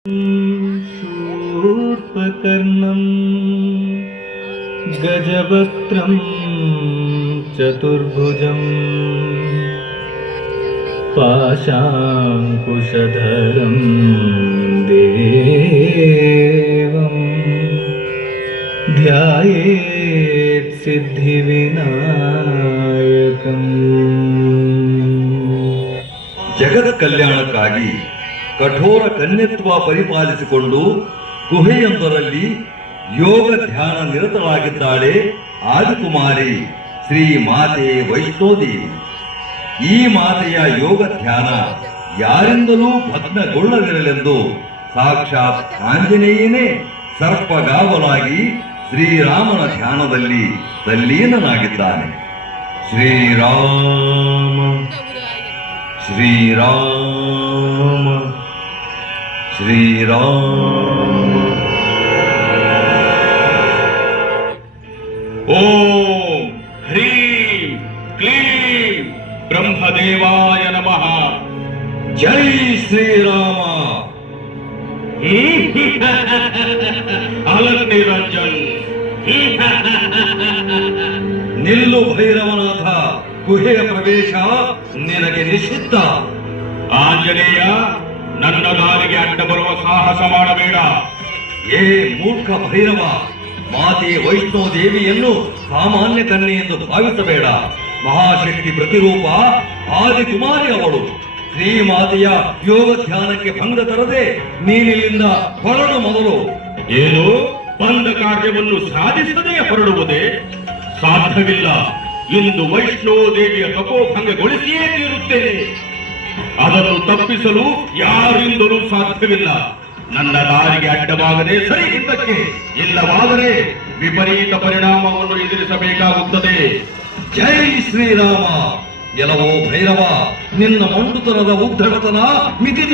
शूर्पकर्णं गजवक्त्रं चतुर्भुजं पाशाङ्कुशधरं देवं ध्यायेत् सिद्धिविनायकम्। ಜಗದ ಕಲ್ಯಾಣಕ್ಕಾಗಿ ಕಠೋರ ಕನ್ಯತ್ವ ಪರಿಪಾಲಿಸಿಕೊಂಡು ಗುಹೆಯೊಂದರಲ್ಲಿ ಯೋಗ ಧ್ಯಾನ ನಿರತಳಾಗಿದ್ದಾಳೆ ಆದಿಕುಮಾರಿ ಶ್ರೀ ಮಾತೆ ವೈಷ್ಣೋದೇವಿ. ಈ ಮಾತೆಯ ಯೋಗ ಧ್ಯಾನ ಯಾರಿಂದಲೂ ಭಗ್ನಗೊಳ್ಳದಿರಲೆಂದು ಸಾಕ್ಷಾತ್ ಆಂಜನೇಯನೇ ಸರ್ಪಗಾವಲಾಗಿ ಶ್ರೀರಾಮನ ಧ್ಯಾನದಲ್ಲಿ ತಲ್ಲೀನನಾಗಿದ್ದಾನೆ. ಶ್ರೀರಾಮ ಶ್ರೀರಾಮ ಶ್ರೀರಾಮ. ಓಂ ಹ್ರೀಂ ಕ್ಲೀಂ ಬ್ರಹ್ಮದೇವಾಯ ನಮಃ. ಜೈ ಶ್ರೀರಾಮ. ಅಲಕ್ ನಿರಂಜನ್. ನಿಲ್ಲು ಭೈರವನಾಥ, ಗುಹೆಯ ಪ್ರವೇಶ ನಿನಗೆ ನಿಷಿದ್ಧ. ಆಂಜನೇಯ, ನನ್ನ ದಾರಿಗೆ ಅಡ್ಡ ಬರುವ ಸಾಹಸ ಮಾಡಬೇಡ. ಏ ಮೂರ್ಖ ಭೈರವ, ಮಾತೆ ವೈಷ್ಣೋ ದೇವಿಯನ್ನು ಸಾಮಾನ್ಯ ಕನ್ಯೆ ಎಂದು ಭಾವಿಸಬೇಡ. ಮಹಾಶಕ್ತಿ ಪ್ರತಿರೂಪ ಆದಿಕುಮಾರಿ ಅವಳು. ಶ್ರೀಮಾತೆಯ ಯೋಗ ಧ್ಯಾನಕ್ಕೆ ಭಂಗ ತರದೆ ನೀನಿಲ್ಲಿಂದ ಹೊರಡು ಮೊದಲು. ಏನು, ಬಂದ ಕಾರ್ಯವನ್ನು ಸಾಧಿಸದೇ ಹೊರಡುವುದೇ? ಸಾಧ್ಯವಿಲ್ಲ. ಇಂದು ವೈಷ್ಣೋ ದೇವಿಯ ತಪೋಭಂಗಗೊಳಿಸಿಯೇ ತೀರುತ್ತೇನೆ. ಅದನ್ನು ತಪ್ಪಿಸಲು ಯಾರಿಂದಲೂ ಸಾಧ್ಯವಿಲ್ಲ. ನನ್ನ ದಾರಿಗೆ ಅಡ್ಡವಾಗದೆ ಸರಿ ಹಿಂದಕ್ಕೆ, ಇಲ್ಲವಾದರೆ ವಿಪರೀತ ಪರಿಣಾಮವನ್ನು ಎದುರಿಸಬೇಕಾಗುತ್ತದೆ. ಜೈ ಶ್ರೀರಾಮ. ಎಲ್ಲವೋ ಭೈರವ, ನಿನ್ನ ಮೊಂಡುತನದ ಉದ್ಧಟತನ ಮಿತಿ